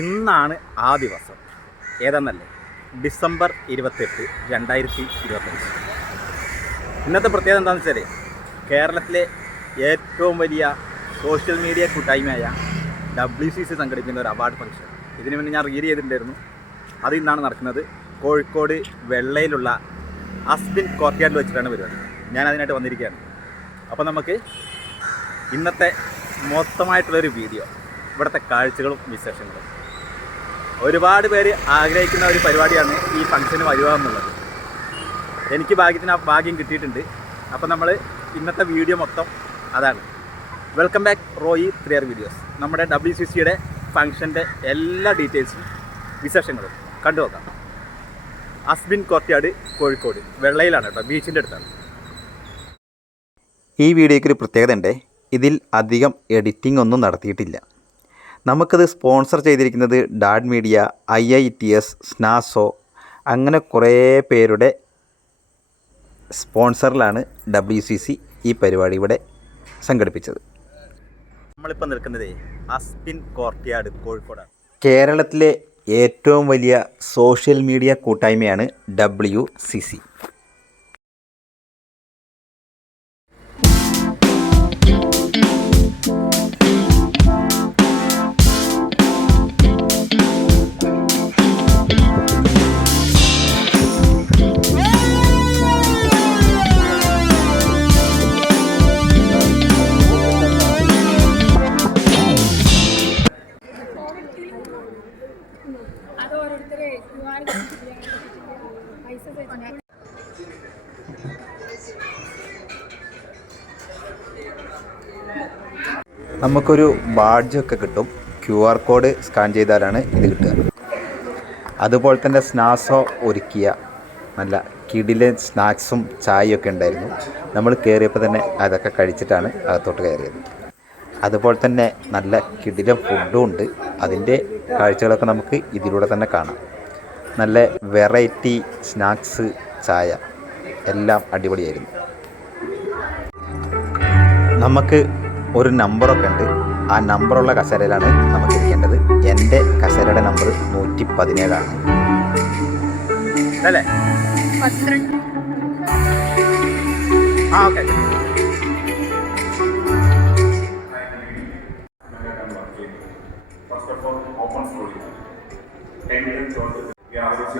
ഇന്നാണ് ആ ദിവസം. ഏതെന്നല്ലേ? ഡിസംബർ 28, 2025. ഇന്നത്തെ പ്രത്യേകത എന്താണെന്ന് വെച്ചാൽ, കേരളത്തിലെ ഏറ്റവും വലിയ സോഷ്യൽ മീഡിയ കൂട്ടായ്മയായ WCC സംഘടിപ്പിക്കുന്ന ഒരു അവാർഡ് ഫംഗ്ഷൻ. ഇതിനു വേണ്ടി ഞാൻ റീഡ് ചെയ്തിട്ടുണ്ടായിരുന്നു. അത് ഇന്നാണ് നടക്കുന്നത്. കോഴിക്കോട് വെള്ളയിലുള്ള അസ്ബിൻ കോർട്ട്യാർഡിൽ വെച്ചിട്ടാണ് പരിപാടി. ഞാൻ അതിനായിട്ട് വന്നിരിക്കുകയാണ്. അപ്പോൾ നമുക്ക് ഇന്നത്തെ മൊത്തമായിട്ടുള്ളൊരു വീഡിയോ, ഇവിടുത്തെ കാഴ്ചകളും വിശേഷങ്ങളും. ഒരുപാട് പേര് ആഗ്രഹിക്കുന്ന ഒരു പരിപാടിയാണ് ഈ ഫംഗ്ഷന് വരിക എന്നുള്ളത്. എനിക്ക് ഭാഗ്യം കിട്ടിയിട്ടുണ്ട്. അപ്പോൾ നമ്മൾ ഇന്നത്തെ വീഡിയോ മൊത്തം അതാണ്. Welcome back Roy 3R videos. നമ്മുടെ WCCയുടെ ഫംഗ്ഷൻ്റെ എല്ലാ ഡീറ്റെയിൽസും വിശേഷങ്ങളും കണ്ടു നോക്കാം. അസ്ബിൻ കോർട്ട്യാർഡ് കോഴിക്കോട് വെള്ളയിലാണ് കേട്ടോ, ബീച്ചിൻ്റെ അടുത്താണ്. ഈ വീഡിയോയ്ക്ക് ഒരു പ്രത്യേകത ഉണ്ട്. ഇതിൽ അധികം എഡിറ്റിംഗ് ഒന്നും നടത്തിയിട്ടില്ല. നമുക്കത് സ്പോൺസർ ചെയ്തിരിക്കുന്നത് ഡാഡ് മീഡിയ, IITS, സ്നാസോ, അങ്ങനെ കുറേ പേരുടെ സ്പോൺസറിലാണ് WCC ഈ പരിപാടി ഇവിടെ സംഘടിപ്പിച്ചത്. നമ്മളിപ്പോൾ നിൽക്കുന്നത് അസ്ബിൻ കോർട്ട്യാർഡ് കോഴിക്കോടാണ്. കേരളത്തിലെ ഏറ്റവും വലിയ സോഷ്യൽ മീഡിയ കൂട്ടായ്മയാണ് WCC. നമുക്കൊരു ബാഡ്ജൊക്കെ കിട്ടും. QR കോഡ് സ്കാൻ ചെയ്താലാണ് ഇത് കിട്ടുക. അതുപോലെ തന്നെ സ്നാസോ ഒരുക്കിയ നല്ല കിടിലൻ സ്നാക്സും ചായയൊക്കെ ഉണ്ടായിരുന്നു. നമ്മൾ കയറിയപ്പോൾ തന്നെ അതൊക്കെ കഴിച്ചിട്ടാണ് അകത്തോട്ട് കയറിയത്. അതുപോലെ തന്നെ നല്ല കിടിലൻ ഫുഡും ഉണ്ട്. അതിൻ്റെ കാഴ്ചകളൊക്കെ നമുക്ക് ഇതിലൂടെ തന്നെ കാണാം. നല്ല വെറൈറ്റി സ്നാക്സ്, ചായ എല്ലാം അടിപൊളിയായിരുന്നു. നമുക്ക് ഒരു നമ്പറൊക്കെ ഉണ്ട്. ആ നമ്പറുള്ള കസേരയിലാണ് നമുക്ക് ഇരിക്കേണ്ടത്. എൻ്റെ കസേരയുടെ നമ്പർ 117 അല്ലേ? ഓക്കെ.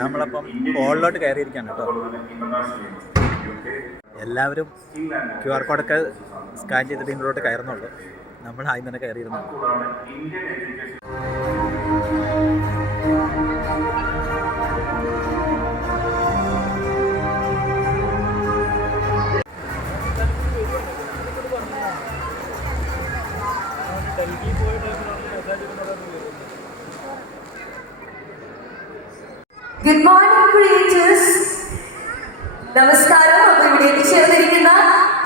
നമ്മളപ്പം ഹോളിലോട്ട് കയറിയിരിക്കുകയാണ് കേട്ടോ. എല്ലാവരും QR കോഡൊക്കെ സ്കാൻ ചെയ്തിട്ട് ഇതിലോട്ട് കയറുന്നുള്ളൂ. നമ്മൾ ആദ്യം തന്നെ കയറിയിരുന്നു. Good morning, creators. നമസ്കാരം. അപ്പോൾ ഇവിടെ എത്തിച്ചേർന്നിരിക്കുന്ന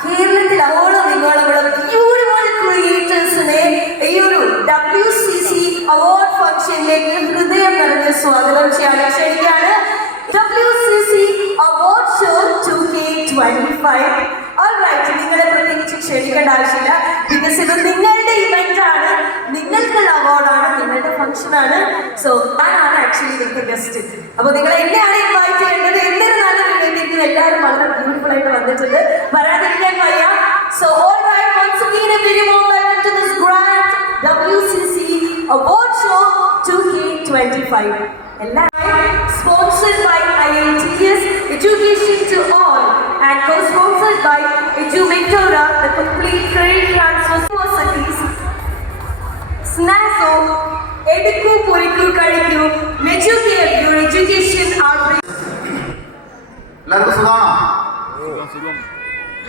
കേരളത്തിലോളം നിങ്ങളോളം ബ്യൂട്ടിഫുൾ ക്രിയേറ്റേഴ്സിനെ ഈ ഒരു WCC അവാർഡ് ഫംഗ്ഷനിലേക്ക് ഹൃദയം നിറഞ്ഞ സ്വാഗതം ക്ഷണിക്കുകയാണ്. WCC award show 2K25. Alright, നിങ്ങളെ പ്രത്യേകിച്ച് ക്ഷണിക്കേണ്ട ആവശ്യമില്ല. ബിക്കോസ് ഇത് നിങ്ങളുടെ ഇവന്റ് ആണ്, നിങ്ങൾക്കുള്ള അവാർഡാണ്, നിങ്ങളുടെ ഫംഗ്ഷൻ ആണ്. സോ ഞാനാണ് ആക്ച്വലി ഇവിടുത്തെ ഗസ്റ്റ്. അപ്പോൾ നിങ്ങൾ എന്നെയാണ് ഇൻവൈറ്റ് ചെയ്യേണ്ടത്. എന്നിരുന്നാലും നിങ്ങളിലേക്ക് എല്ലാവരും വളരെ ബ്യൂട്ടിഫുൾ ആയിട്ട് വന്നിട്ടുണ്ട്, വരാതിരിക്കാൻ വയ്യ. So alright, once again a very warm welcome to this grand WCC award show 2K25. Sponsored by IITS, Education to All, and co-sponsored by EduMentora, the complete career transfer universities. SNASO, Eduku Puriku Kariku, Meducare, your education outreach. എല്ലാവർക്കും സുഖമാണോ?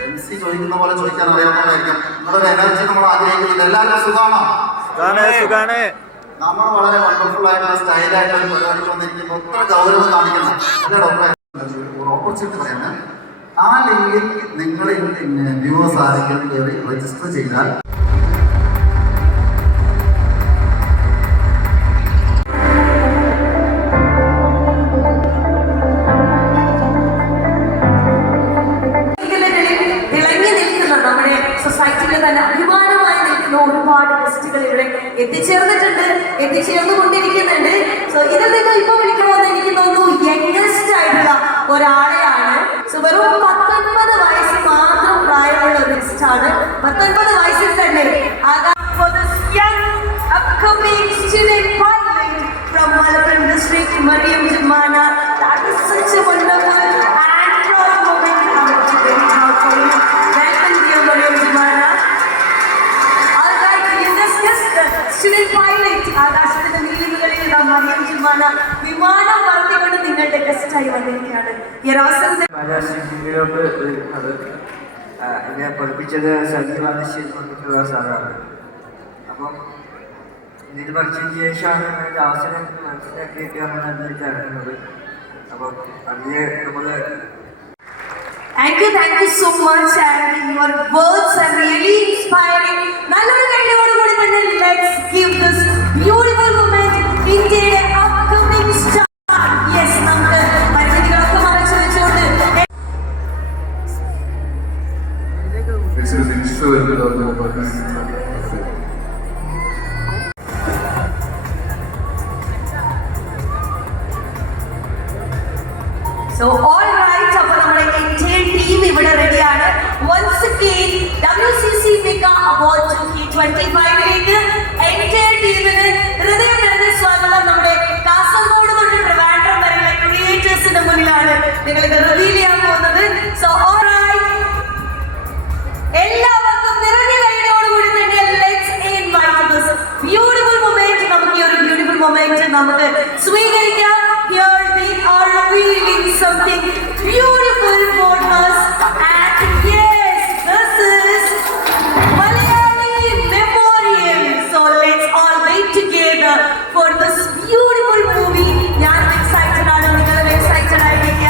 MC ചോദിക്കുന്ന പോലെ ചോദിക്കാൻ അറിയാവുന്നതായിരിക്കും. നിങ്ങളുടെ energy നമ്മൾ ആഗ്രഹിക്കുന്നില്ല. എല്ലാവർക്കും സുഖമാണോ? നമ്മൾ വളരെ വണ്ടർഫുൾ ആയിട്ടുള്ള സ്റ്റൈലായിട്ടുള്ള പരിപാടിക്ക് വന്നിരിക്കുമ്പോൾ എത്ര ഗൗരവം കാണിക്കണം അല്ലേ ഡോക്ടറെ? ഒരു ഓപ്പർച്യൂണിറ്റി പറയുന്നത്, ആ ലിങ്കിൽ നിങ്ങൾ വ്യൂവേഴ്സ് ആരെങ്കിലും കയറി രജിസ്റ്റർ ചെയ്താൽ ഒരുപാട് ഗസ്റ്റുകൾ ഇവിടെ എത്തിച്ചേർന്നിട്ടുണ്ട്, എത്തിച്ചേർന്നുകൊണ്ടിരിക്കുന്ന സോ ഇതിൽ നിന്ന് ഇപ്പൊ വിളിക്കണമെന്ന് എനിക്ക് തോന്നുന്നു യങ്ങസ്റ്റ് ആയിട്ടുള്ള ഒരാളെയാണ്. സോ വെറും 19 വയസ്സ് മാത്രം പ്രായമുള്ള ഒരു ഗസ്റ്റ് ആണ്. 19 വയസ്സിൽ തന്നെ for this young upcoming student pilot from Malappuram district, Mariam Jumana. That is such a wonderful and proud moment. I'm very proud for you. Welcome dear Mariam Jumana. All right, you discussed the student pilot. ആകാശത്തിന്റെ നീലികളിലുള്ള മറിയം ജുമാന വിമാനം പറത്തിക്കൊണ്ട് നിങ്ങളുടെ ഗസ്റ്റായി വന്നിരിക്കുകയാണ്. ഈ ഒരു അവസരത്തിൽ എന്നെ പഠിപ്പിച്ചത് സംഗീതാവശ്യം വന്നിട്ടുള്ള സാറാണ്. അപ്പം ഇതിന് പഠിച്ചതിന് ശേഷമാണ് അതിൻ്റെ അവസരം മനസ്സിലാക്കിയിട്ട് നമ്മൾ അതിലേക്ക് ഇറങ്ങുന്നത്. അപ്പം അതിന് നമ്മൾ Thank you so much, and your words are really inspiring. നല്ലൊരു കൈയോടുകൂടി തന്നെ let's give this beautiful moment ഇന്ത്യയുടെ upcoming star. Yes, നമുക്ക് പരിമിതികളൊക്കെ മറച്ചു വെച്ചുകൊണ്ട് So all right, അപ്പോൾ നമ്മുടെ entire team ഇവിടെ റെഡിയാണ്. Once again WCC Mega Award 2025 entire ടീമിന് ഹൃദയം നിറഞ്ഞ സ്വാഗതം. നമ്മുടെ കാസർഗോഡ് തൊട്ട് ട്രിവാൻഡ്രം വരെയുള്ള ക്രിയേറ്റേഴ്സിന്റെ മുന്നിലാണ് നിങ്ങൾ ഇത് റിവീൽ ചെയ്യാൻ പോകുന്നത്. So all right, എല്ലാവർക്കും നിറഞ്ഞ കൈയോടുകൂടി തന്നെ let's invite this beautiful moment. നമുക്ക് ഈ ഒരു beautiful moment നമുക്ക് സ്വീകരിക്കാം. Here they are revealing something beautiful for us, and yes, this is Malayali Memorial. So let's all wait together for this beautiful movie. ഞാൻ excited ആണ്, നിങ്ങൾ excited ആയിരിക്കുക.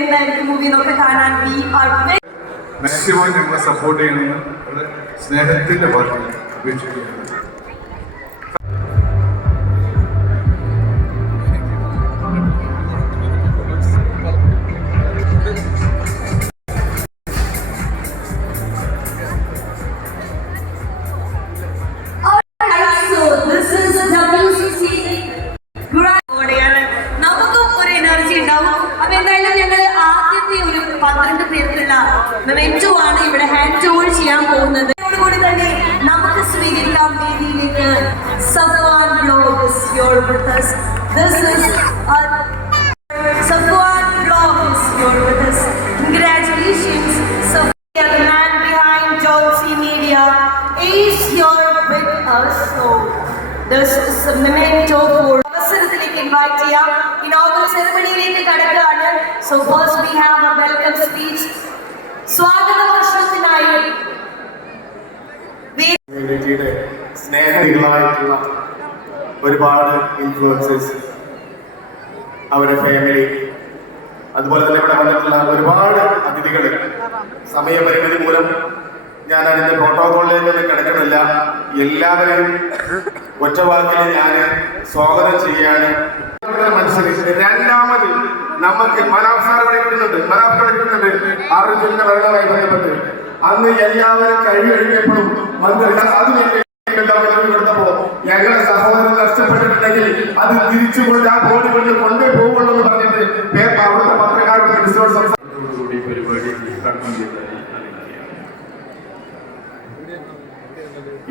എന്തായിരിക്കും മൂവി നമുക്ക് കാണാൻ. We are very മാക്സിമം ഞങ്ങളെ സപ്പോർട്ട് ചെയ്യണമെന്ന് വളരെ സ്നേഹത്തിന്റെ ഭാഷയിൽ അപേക്ഷിക്കുകയാണ്. നമുക്കും ഒരു എനർജി ഉണ്ടാവും. അപ്പൊ എന്തായാലും ഞങ്ങൾ ആദ്യത്തെ ഒരു 12 പേർക്കുള്ള മെമെന്റോ ആണ് ഇവിടെ ഹാൻഡ് ഓവർ ചെയ്യാൻ പോകുന്നത്. അതോടുകൂടി തന്നെ നമുക്ക് സ്വീകരിക്കാം വേദിയിലേക്ക് Safwan vlogs. You're with us. This is Safwan Vlogs. You're with us. Congratulations, Safwan, the man behind Johnson Media, is here with us. So this is a memento for അവസരത്തിലേക്ക് ഇൻവൈറ്റ് ചെയ്യാം. Inaugural സെറമണിയിലേക്ക് കടക്കുകയാണ്. So first we have a welcome speech. സ്വാഗത വർഷത്തിനായി കമ്മ്യൂണിറ്റിയുടെ സ്നേഹികളായിട്ടുള്ള ഒരുപാട് influencers, അവരുടെ family, അതുപോലെ തന്നെ ഇവിടെ വന്നിട്ടുള്ള ഒരുപാട് അതിഥികൾ. സമയപരിമിതി മൂലം ഞാൻ അതിൻ്റെ പ്രോട്ടോകോളിലേക്ക് കിടക്കുന്നില്ല. എല്ലാവരെയും ഒറ്റവാക്കിൽ ഞാൻ സ്വാഗതം ചെയ്യാൻ മനസ്സിലാക്കി. രണ്ടാമത് നമുക്ക് മനാഫ്സാർ വിളിക്കുന്നുണ്ട്, അർജുന്റെ ഭരണവുമായി ബന്ധപ്പെട്ട് അന്ന് എല്ലാവരും കഴിഞ്ഞപ്പോഴും കൊടുത്തപ്പോ ഞങ്ങളെ സഹോദരൻ നഷ്ടപ്പെട്ടിട്ടുണ്ടെങ്കിൽ അത് തിരിച്ചുകൊണ്ട് ആ ബോഡി കൊണ്ട് കൊണ്ടേ പോകുള്ളൂ എന്ന് പറഞ്ഞിട്ട് അവിടുത്തെ പത്രക്കാരുടെ കൂടി പരിപാടി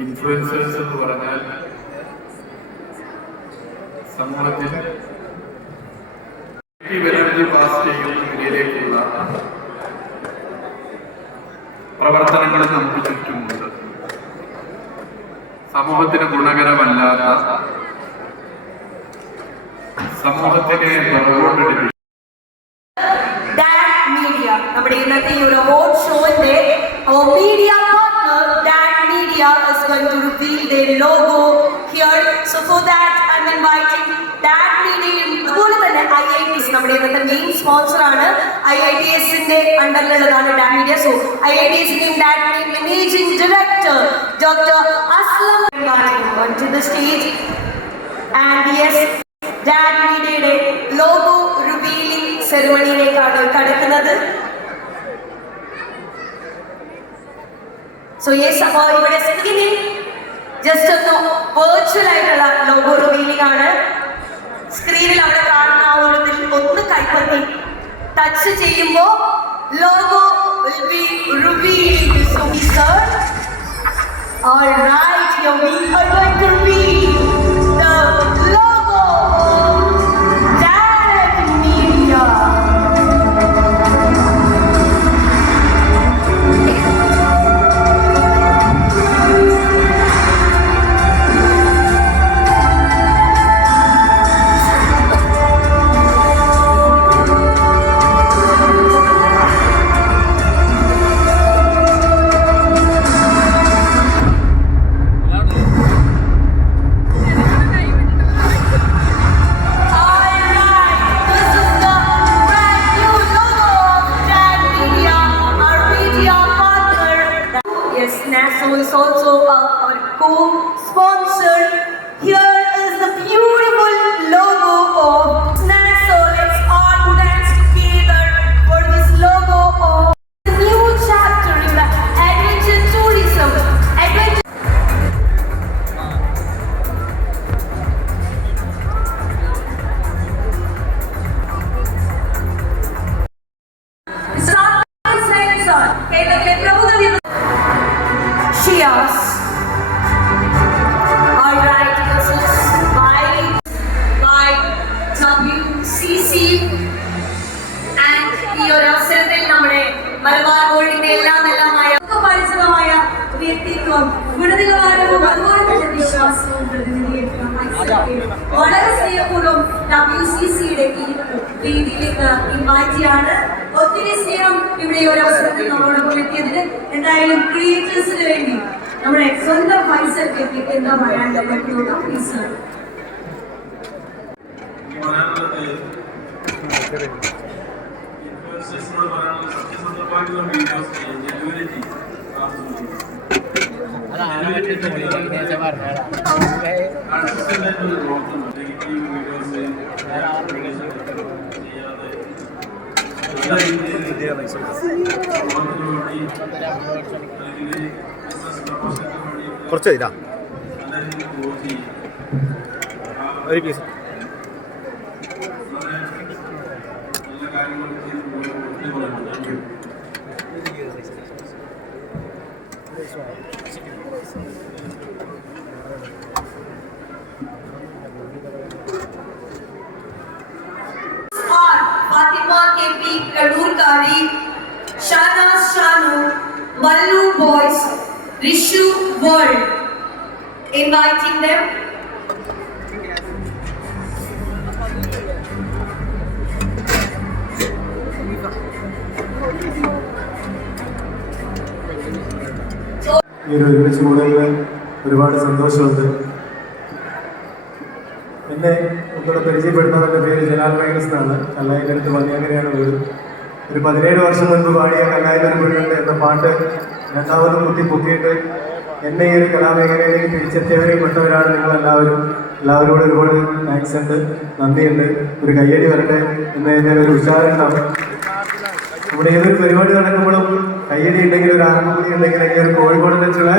ഇൻഫ്ലുവൻസേഴ്സ് എന്ന് പറഞ്ഞാൽ സമൂഹത്തിൽ എനർജി പാസ് ചെയ്യുന്ന നിലയിലേക്കുള്ള പ്രവർത്തനങ്ങൾ നമുക്ക് ചുറ്റുമുണ്ട്. സമൂഹത്തിന് ഗുണകരമല്ലാത്ത, സമൂഹത്തിനെ പുറകോട്ടെടുക്കും നമ്മുടെ ഇന്നത്തെ ഈ ഒരു അവാർഡ് ഷോന്റെ media partner DAT Media is going to reveal their logo here. So for that I'm inviting DAT Media. അതുപോലെ തന്നെ IITs നമ്മുടെ ഇന്നത്തെ മെയിൻ സ്പോൺസർ ആണ്. IITS ന്റെ അണ്ടറിലുള്ളതാണ് DAT Media. So IITS ന്റെയും DAT Media Managing Director Dr. Aslam onto the stage, and yes, DAT Mediaയുടെ logo revealing സെറിമണിയിലേക്കാണ് കടക്കുന്നത്. So yes, അപ്പോൾ ഇവിടെ സ്ക്രീനിൽ ജസ്റ്റ് ഒന്ന് വെർച്വൽ ആയിട്ടുള്ള ലോഗോ റിവീലിംഗ് ആണ്. സ്ക്രീനിൽ അവിടെ കാണുന്ന ആ ഒരു ഇതിൽ ഒന്ന് കൈപ്പത്തി ടച്ച് ചെയ്യുമ്പോൾ logo will be revealed. So sir, all right, here we are going to reveal the logo of Direct Media. NASO is also our co-sponsor. Here is the beautiful logo of NASO. Let's all dance together for this logo of the new chapter in the adventure tourism. Cheers. All right, this is by WCC and ഈ ഒരു അവസരത്തിൽ നമ്മുടെ മലബാർ ഗോൾഡിന്റെ എല്ലാമായ പരിചിതമായ വ്യക്തിത്വം ഗുണനിലവാരവും അതുപോലെ തന്നെ വിശ്വാസവും പ്രതിനിധീകരിക്കുന്ന വളരെ സ്നേഹപൂർവ്വം WCCയുടെ ഈ വേദിയിലേക്ക് ഇൻവൈറ്റ് ചെയ്യാണ്. ഒത്തിരി സ്നേഹം ഇവിടെ ഈ ഒരു അവസരത്തിൽ നമ്മളോടൊപ്പം എത്തിയതിന്. എന്തായാലും ക്രിയേറ്റേഴ്സിന് വേണ്ടി നമ്മുടെ സ്വന്തം മത്സരത്തിൽ എന്താ പറയാൻ പ്ലീസ്. കുറച്ച് ഇതാ ഒരു piece Fatima KP Kadurkari, Shahnaz Shanu, Mallu Boys, Rishu World. Inviting them. ഈ ഒരു ഒരുമിച്ച് കൂടുതൽ ഒരുപാട് സന്തോഷമുണ്ട്. എന്നെ ഒന്നുകൂടെ പരിചയപ്പെടുത്താൻ എൻ്റെ പേര് ജലാൽ മൈനസ് എന്നാണ്. കല്ലായിൻ്റെ അടുത്ത് മണിയാകരയാണ് വീട്. ഒരു 17 വർഷം മുൻപ് പാടിയ കല്ലായിലൊരു വീടുണ്ട് എന്ന പാട്ട് രണ്ടാമത് പൊക്കിയിട്ട് എന്നെ ഈ ഒരു കലാമേഖലയിലേക്ക് തിരിച്ചെത്തിയവരെയും പെട്ടവരാണ് നിങ്ങളെല്ലാവരും. എല്ലാവരോടും ഒരുപാട് താങ്ക്സ് ഉണ്ട്, നന്ദിയുണ്ട്. ഒരു കയ്യടി വരട്ടെ എന്ന് എൻ്റെ ഒരു ഉഷാറുണ്ടാവും. നമ്മുടെ ഏതൊരു പരിപാടി നടക്കുമ്പോഴും കയ്യടി ഉണ്ടെങ്കിൽ ഒരു ആരംഭക്കുടി ഉണ്ടെങ്കിൽ ഒരു കോഴിക്കോട് വെച്ചുള്ള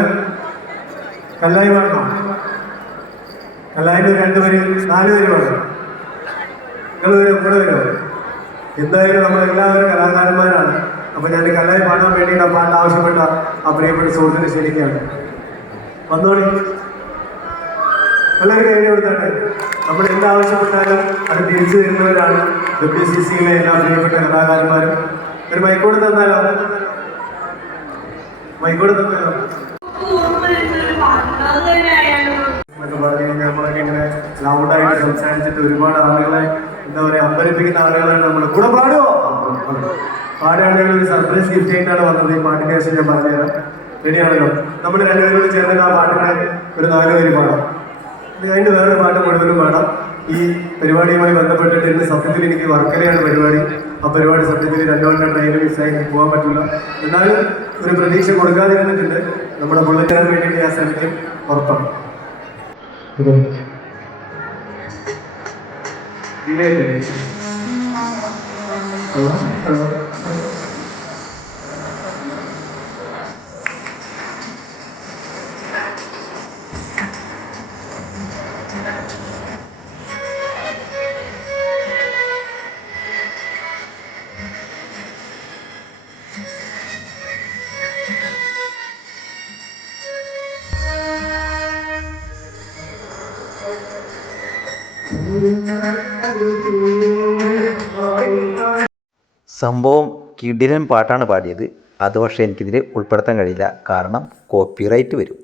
കല്ലായി പാടണോ? കല്ലായിട്ട് 2 പേര് 4 പേര് പാടണം. നിങ്ങൾ വരും, കൂടെ വരുമോ? എന്തായാലും നമ്മളെല്ലാവരും കലാകാരന്മാരാണ്. അപ്പോൾ ഞാൻ കല്ലായി പാടാൻ വേണ്ടിയിട്ട് ആ പാട്ട് ആവശ്യപ്പെട്ട ആ പ്രിയപ്പെട്ട സുഹൃത്തിനെ ക്ഷണിക്കുകയാണ്. വന്നോളി, എല്ലാവരും കയ്യടി കൊടുത്താണ്. നമ്മൾ എന്താവശ്യപ്പെട്ടാലും അത് തിരിച്ചു തരുന്നവരാണ് WCCയിലെ എല്ലാ പ്രിയപ്പെട്ട കലാകാരന്മാരും. ഒരു മൈക്കോട് തന്നാലോ? മൈക്കോട് തന്നാലോ എന്നൊക്കെ പറഞ്ഞു കഴിഞ്ഞാൽ നമ്മളൊക്കെ ഇങ്ങനെ ലൗഡായിട്ട് സംസാരിച്ചിട്ട് ഒരുപാട് ആളുകളെ എന്താ പറയുക അമ്പരിപ്പിക്കുന്ന ആളുകളാണ് നമ്മൾ. കൂടെ പാടുമോ? പാടുകയാണെങ്കിൽ ഒരു സർപ്രൈസ് ഗിഫ്റ്റ് ആയിട്ടാണ് വന്നത്. ഈ പാട്ടിൻ്റെ ശേഷം ഞാൻ പറഞ്ഞുതരാം. റെഡിയാണല്ലോ? നമ്മൾ 2 പേരോട് ചേർന്നിട്ട് ആ പാട്ടിന് ഒരു 4 പേര് പാടാം. ഇത് കഴിഞ്ഞ് വേറൊരു പാട്ട് മുഴുവനും പാടാം. ഈ പരിപാടിയുമായി ബന്ധപ്പെട്ടിട്ട് ഇന്ന് സത്യത്തിൽ എനിക്ക് വർക്കലയാണ് പരിപാടി. ആ പരിപാടി സത്യത്തിൽ 2 മണി ട്രെയിൻ മിസ്സായി പോകാൻ പറ്റില്ല. എന്നാലും ഒരു പ്രതീക്ഷ കൊടുക്കാതിരുന്നിട്ടുണ്ട്. നമ്മുടെ ബുള്ളറ്റിന് വേണ്ടിയിട്ട് ഞാൻ ശ്രമിക്കും, ഉറപ്പാണ്. സംഭവം കിടിലൻ പാട്ടാണ് പാടിയത്. അത് പക്ഷേ എനിക്കിതിൽ ഉൾപ്പെടുത്താൻ കഴിയില്ല, കാരണം കോപ്പിറൈറ്റ് വരും.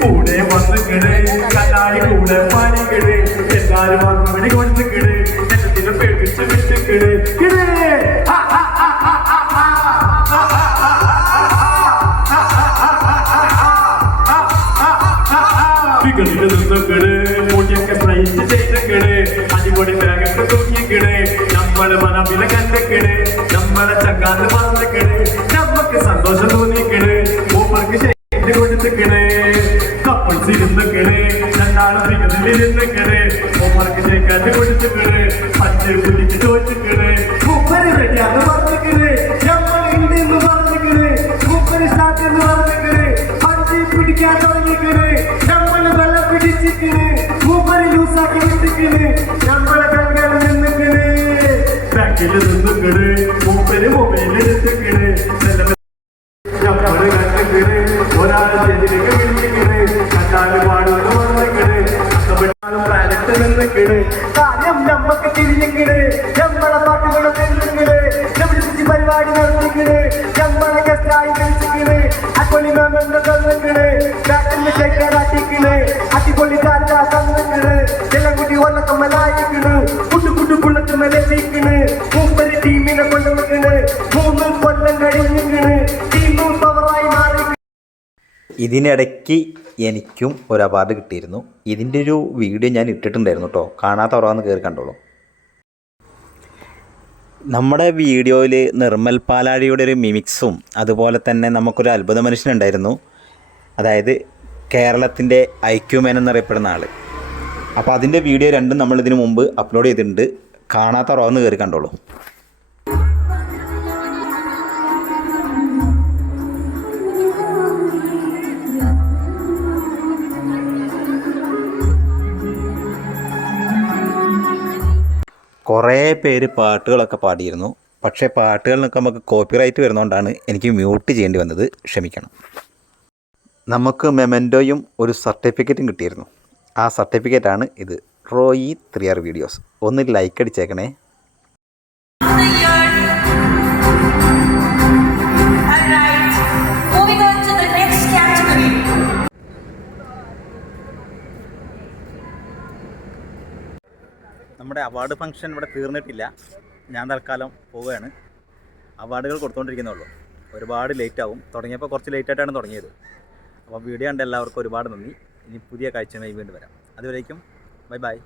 കൂടെ വന്നിക്കണേ കണ്ണാടി കൂടെ പാടിക്കണേ എല്ലാരും മറുപടി കൊടുത്തിക്കണേ എന്നെ പേടിച്ച് വിട്ടിക്കണേ മൂടിയൊക്കെ പ്രൈസ് ചെയ്തക്കണേ അടിപൊളി ബാഗൊക്കെ തൂക്കിക്കണേ നമ്മളെ മനവില കണ്ടക്കണേ നമ്മളെ ചക്കാന്ന് പറഞ്ഞക്കണേ നമ്മക്ക് സന്തോഷം തോന്നിക്കണേ മൂപ്പർക്ക് ശരി കൊടുത്തിക്കണേ കപ്പിൾസ് ഇരുന്നിക്കണേ രണ്ടാളും ഇരുന്നിക്കണേ മൂപ്പർക്ക് ശേഖാറ്റ് കൊടുത്തിക്കണേ പച്ചേ പുലിക്ക് ചോദിച്ചിക്കണേ മൂപ്പര് റെഡിയാന്ന് പറഞ്ഞിക്കണേ നമ്മൾ ഇന്ന് പറഞ്ഞിക്കണേ മൂപ്പര് സ്റ്റാർട്ട് എന്ന് പറഞ്ഞിക്കണേ പച്ചേ പിടിക്കാൻ തുടങ്ങിക്കണേ നമ്മള് വെള്ളം പിടിച്ചിക്കണേ മൂപ്പര് ലൂസാക്കി വിട്ടിക്കണേ നമ്മളെ കൽകൾ നിന്നിക്കണേ ബാക്കിൽ നിന്നിക്കണേ മൂപ്പര് മൊബൈൽ എടുത്തിക്കണേ നമ്മള് കണ്ടിക്കണേ ഒരാളെ ചെതിലേക്ക് വിളിക്കണേ കണ്ടാല് പാടുന്നു വന്നിക്കണേ പ്ലാനറ്റ് നിന്നിക്കണേ കാര്യം നമ്മക്ക് തിരിഞ്ഞിക്കണേ നമ്മളെ പാട്ടുകളും നിന്നിക്കണേ നമ്മുടെ പരിപാടി നടത്തിക്കണേ നമ്മളെ ഗസ്റ്റായി വിളിച്ചിക്കണേ അക്കൊള്ളി മെമ്പറിന്റെ തന്നിക്കണേ ബാറ്റിന്റെ ശേഖരാട്ടിക്കണേ അടിപൊളി കാറ്റാ തന്നിക്കണേ എല്ലാം കൂടി ഒന്നക്കമ്മലായിക്കണേ കുട്ടു പുള്ളത്തുമലെത്തിക്കണേ മൂപ്പര് ടീമിനെ കൊണ്ടുവന്നിക്കണേ 3 കൊല്ലം കഴിഞ്ഞിക്കണേ ടീമും പവറായി മാറി. ഇതിനിടയ്ക്ക് എനിക്കും ഒരു അവാർഡ് കിട്ടിയിരുന്നു. ഇതിൻ്റെ ഒരു വീഡിയോ ഞാൻ ഇട്ടിട്ടുണ്ടായിരുന്നു കേട്ടോ, കാണാത്തവരാന്ന് കയറി കണ്ടോളൂ. നമ്മുടെ വീഡിയോയിൽ നിർമ്മൽ പാലാഴിയുടെ ഒരു മിമിക്സും അതുപോലെ തന്നെ നമുക്കൊരു അത്ഭുത മനുഷ്യനുണ്ടായിരുന്നു, അതായത് കേരളത്തിൻ്റെ ഐക്യുമാൻ എന്നറിയപ്പെടുന്ന ആൾ. അപ്പോൾ അതിൻ്റെ വീഡിയോ രണ്ടും നമ്മൾ ഇതിനു മുമ്പ് അപ്ലോഡ് ചെയ്തിട്ടുണ്ട്, കാണാത്തവരാന്ന് കയറി കണ്ടോളൂ. കുറേ പേര് പാട്ടുകളൊക്കെ പാടിയിരുന്നു, പക്ഷേ പാട്ടുകളിലൊക്കെ നമുക്ക് കോപ്പിറൈറ്റ് വരുന്നതുകൊണ്ടാണ് എനിക്ക് മ്യൂട്ട് ചെയ്യേണ്ടി വന്നത്, ക്ഷമിക്കണം. നമുക്ക് മെമൻറ്റോയും ഒരു സർട്ടിഫിക്കറ്റും കിട്ടിയിരുന്നു. ആ സർട്ടിഫിക്കറ്റാണ് ഇത്. Roy 3R videos. ഒന്ന് ലൈക്ക് അടിച്ചേക്കണേ. നമ്മുടെ അവാർഡ് ഫംഗ്ഷൻ ഇവിടെ തീർന്നിട്ടില്ല. ഞാൻ തൽക്കാലം പോവുകയാണ്. അവാർഡുകൾ കൊടുത്തുകൊണ്ടിരിക്കുന്നുള്ളൂ. ഒരുപാട് ലേറ്റ് ആവും. തുടങ്ങിയപ്പോൾ കുറച്ച് ലേറ്റായിട്ടാണ് തുടങ്ങിയത്. അപ്പോൾ വീഡിയോ കണ്ട എല്ലാവർക്കും ഒരുപാട് നന്ദി. ഇനി പുതിയ കാഴ്ചയുമായി വീണ്ടും വരാം. അതുവരേക്കും ബൈ ബൈ.